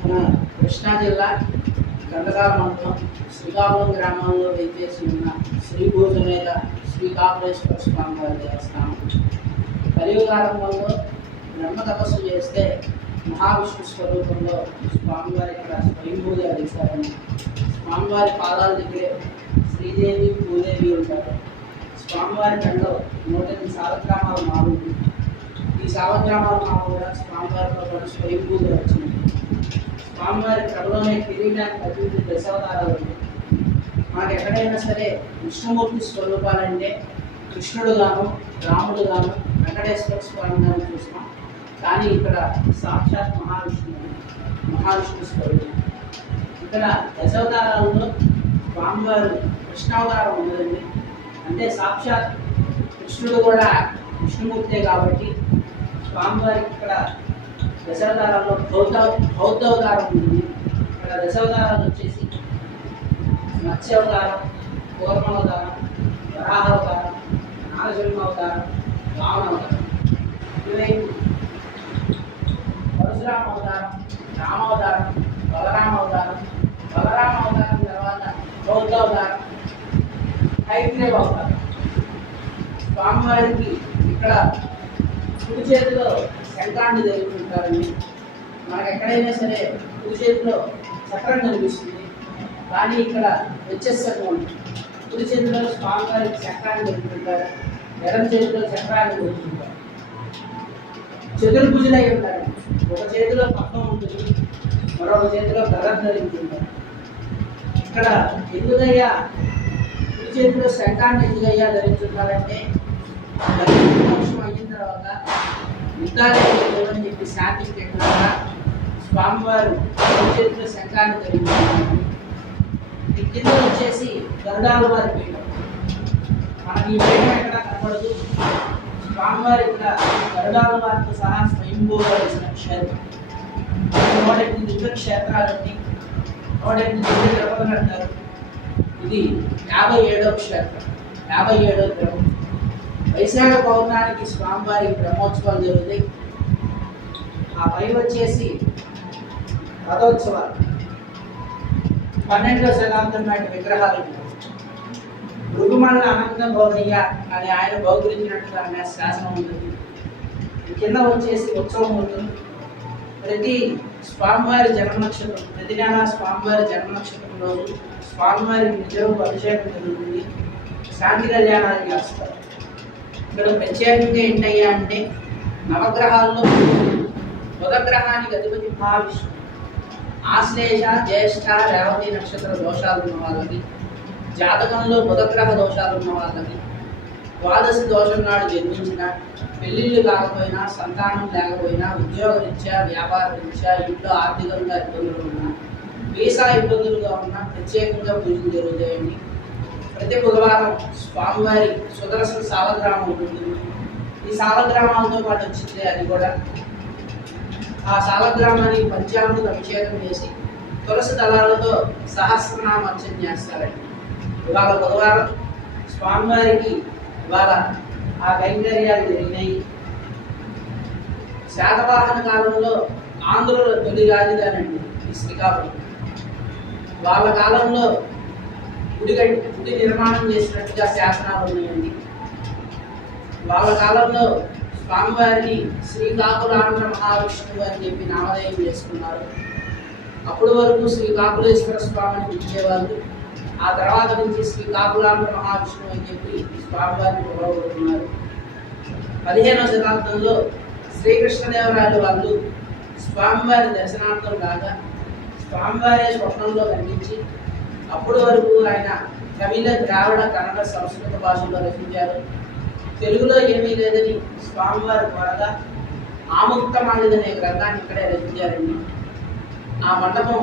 మన కృష్ణా జిల్లా గండకాల మండలం శ్రీకాకుళం గ్రామంలో వేచేసి ఉన్న శ్రీ భూజమేద శ్రీకాకుళేశ్వర స్వామి వారి దేవస్థానం. కలియుగారంభంలో బ్రహ్మ తపస్సు చేస్తే మహావిష్ణు స్వరూపంలో స్వామివారి ఇక్కడ స్వయంభూగా వేశారని, స్వామివారి పాదాల దగ్గరే శ్రీదేవి భూదేవి ఉంటారు. స్వామివారి కంలో 108 సాలగ్రామాల మాలు. ఈ సాలగ్రామాల మాల కూడా స్వామివారితో పాటు స్వయంభూగా వచ్చింది. స్వామివారి కళలోనే కిరీటానికి అభివృద్ధి దశావతారాలు ఉన్నాయి. మనకు ఎక్కడైనా సరే విష్ణుమూర్తి స్వరూపాలంటే కృష్ణుడుగాను, రాముడుగాను, వెంకటేశ్వర స్వామి గాను చూస్తాం. కానీ ఇక్కడ సాక్షాత్ మహావిష్ణు స్వరూపం. ఇక్కడ దశావతారాలలో స్వామివారు కృష్ణావతారం ఉన్నదండి. అంటే సాక్షాత్ కృష్ణుడు కూడా విష్ణుమూర్తే కాబట్టి స్వామివారికి ఇక్కడ దశావతారాల్లో బౌద్ధావతారం ఉంటుంది. ఇక్కడ దశావతారాలు వచ్చేసి మత్స్యావతారం, కూర్మావతారం, వరాహావతారం, నారసింహావతారం, వామనావతారం. ఇవైపు పరశురామావతారం, రామావతారం, బలరామావతారం తర్వాత బౌద్ధావతారం, హైగ్రీవ అవతారం. స్వామివారికి ఇక్కడ కుడి చేతిలో శంఖాన్ని ధరించుకుంటారండి. మనకు ఎక్కడైనా సరే కుడి చేతిలో చక్రం కనిపిస్తుంది, కానీ ఇక్కడ వ్యత్యాసంగా ఉంటుంది. కుడి చేతిలో స్వామివారికి చక్రాన్ని ధరించుకుంటారు, ఎడమ చేతిలో చక్రాన్ని ధరించుకుంటారు. చతుర్భుజులై ఉంటారు. ఒక చేతిలో పద్మం ఉంటుంది, మరొక చేతిలో గద ధరించుకుంటారు. ఇక్కడ ఎందుకయ్యా కుడి చేతిలో శంఖాన్ని ఎందుకయ్యా ధరించుకుంటారంటే మోక్షం అయిన తర్వాత యుద్ధాలు అని చెప్పి శాంతికి పెట్టినాక స్వామివారు చేతిలో శంఖాన్ని ధరించుకున్నారు. ఈ కింద వచ్చేసి గరుడాల వారి పీఠం. మనకి ఈ పీఠం ఎక్కడ కనపడదు. స్వామివారి ఇక్కడ గరుడాల వారితో సహా స్వయంభూగా వేసిన క్షేత్రం. 108 దివ్య క్షేత్రాలన్నీ 108 దివ్య ద్రవలు అంటారు. ఇది 57వ క్షేత్రం, 57వ ద్రవం. వైశాఖ పౌర్ణానికి స్వామివారి బ్రహ్మోత్సవాలు జరుగుతాయి. ఆ పై వచ్చేసి రథోత్సవాలు. 12వ శతాబ్దం నాటి విగ్రహాలు. భృగుమల్ల అనంత భౌరయ్య అని ఆయన బౌద్ధరించినట్టుగా అనే శాసనం ఉంటుంది. కింద వచ్చేసి ఉత్సవం ఉంటుంది. ప్రతి స్వామివారి జన్మ నక్షత్రం, ప్రతి నెల స్వామివారి జన్మ నక్షత్రం రోజు స్వామివారికి నిజరూప అభిషేకం జరుగుతుంది. శాంతి కళ్యాణాలు చేస్తారు. ఇక్కడ ప్రత్యేకంగా ఏంటయ్యా అంటే నవగ్రహాల్లో బుధగ్రహానికి అధిపతి మహావిష్ణు. ఆశ్లేష, జ్యేష్ఠ, రేవతి నక్షత్ర దోషాలు ఉన్న వాళ్ళకి, జాతకంలో బుధగ్రహ దోషాలు ఉన్న వాళ్ళకి, ద్వాదశి దోషం నాడు జన్మించిన, పెళ్ళిళ్ళు కాకపోయినా, సంతానం లేకపోయినా, ఉద్యోగ రీత్యా, వ్యాపార రీత్యా, ఇంట్లో ఆర్థికంగా ఇబ్బందులు ఉన్నా, వీసా ఇబ్బందులుగా ఉన్నా ప్రత్యేకంగా పూజలు జరుగుతాయండి. ప్రతి బుధవారం స్వామివారి సుదర్శన సాలగ్రామం ఉంటుంది. ఈ సాలగ్రామాలతో పాటు వచ్చింది అది కూడా. ఆ సాలగ్రామానికి పంచామృత అభిషేకం చేసి తులసి దళాలతో సహస్రనామార్చన చేస్తారండి. ఇవాళ బుధవారం స్వామివారికి ఇవాళ ఆ కైంకర్యాలు జరిగినాయి. శాతవాహన కాలంలో ఆంధ్రుల తొలి రాజధానండి ఈ శ్రీకాకుళం. వాళ్ళ కాలంలో గుడి నిర్మాణం చేసినట్టుగా శాసనాలు ఉన్నాయండి. వాళ్ళ కాలంలో స్వామివారిని శ్రీకాకుళాంధ్ర మహావిష్ణువు అని చెప్పి నామధేయం చేసుకున్నారు. అప్పటి వరకు శ్రీకాకుళేశ్వర స్వామిని పిలిచేవాళ్ళు. ఆ తర్వాత నుంచి శ్రీకాకుళాంధ్ర మహావిష్ణువు అని చెప్పి స్వామివారిని పిలవబడుతున్నారు. 15వ శతాబ్దంలో శ్రీకృష్ణదేవరాయలు వాళ్ళు స్వామివారి దర్శనార్థం రాగా స్వామివారి స్వప్నంలో కనిపించి అప్పటి వరకు ఆయన తమిళ, ద్రావిడ, కన్నడ, సంస్కృత భాషల్లో రచించారు. తెలుగులో ఏమీ లేదని స్వామివారి త్వరగా ఆముక్తమాలిది అనే గ్రంథాన్ని ఇక్కడే రచించారండి. ఆ మండపం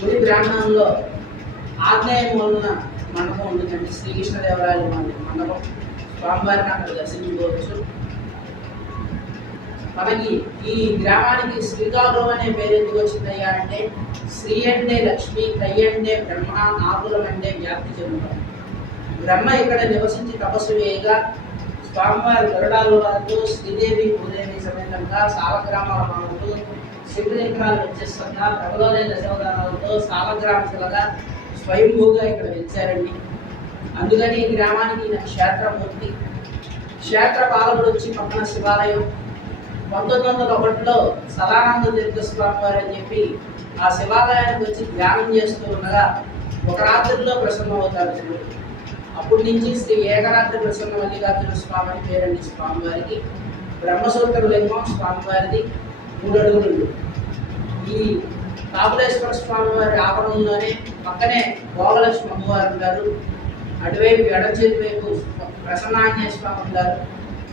గుడి బ్రాహ్మణంలో ఆగ్నేయ మూలన మండపం ఉంటుందండి. శ్రీకృష్ణదేవరాయలు మండపం. స్వామివారిని అక్కడ దర్శించుకోవచ్చు. మనకి ఈ గ్రామానికి శ్రీకాకుళం అనే పేరు ఎందుకు వచ్చిందయ్యా అంటే శ్రీ అంటే లక్ష్మి, కై అంటే బ్రహ్మ, నాగులం అంటే వ్యాప్తి చెందుతాం. బ్రహ్మ ఇక్కడ నివసించి తపస్సు వేయగా స్వామివారి గరుడాల వారితో శ్రీదేవి భూదేవి సమేతంగా సాలగ్రామాల మాటలు శివుడి విగ్రహాలు వచ్చేస్తుందా ప్రభులోనే దశావతారాలతో సామగ్రామ శిలగా స్వయంభూగా ఇక్కడ వెలిచారండి. అందుకని ఈ గ్రామానికి ఈయన క్షేత్రమూర్తి. క్షేత్ర పాలకుడు వచ్చి పక్కన శివాలయం. 1901లో సదానంద తీర్థ స్వామి వారు అని చెప్పి ఆ శివాలయానికి వచ్చి ధ్యానం చేస్తూ ఉండగా ఒక రాత్రిలో ప్రసన్నమవుతారు శివుడు. అప్పటి నుంచి శ్రీ ఏకరాత్రి ప్రసన్న మల్లికార్జున స్వామి అని పేరండి స్వామివారికి. బ్రహ్మసూత్ర లింగం స్వామివారిది 3 అడుగులు. ఈ కాపులేశ్వర స్వామి వారి ఆవరణంలోనే పక్కనే భోగలక్ష్మి అమ్మవారు ఉంటారు. అటువైపు ఎడ చేతి వైపు ప్రసన్నాంజనేయ స్వామి ఉంటారు.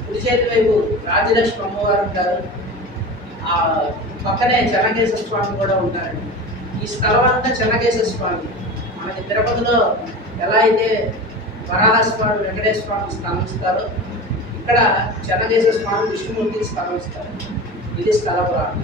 కుడి చేతి వైపు రాజలక్ష్మి అమ్మవారు ఉంటారు. ఆ పక్కనే చెన్నకేశ్వర స్వామి కూడా ఉంటారండి. ఈ స్థలం అంతా చెన్నకేశ్వర స్వామి. మనకి తిరుపతిలో ఎలా అయితే వరాహస్వామి వెంకటేశ్వర స్వామి స్థానిస్తారో ఇక్కడ చెన్నకేశ్వర స్వామి విష్ణుమూర్తికి స్థానిస్తారు. ఇది స్థల పురాణం.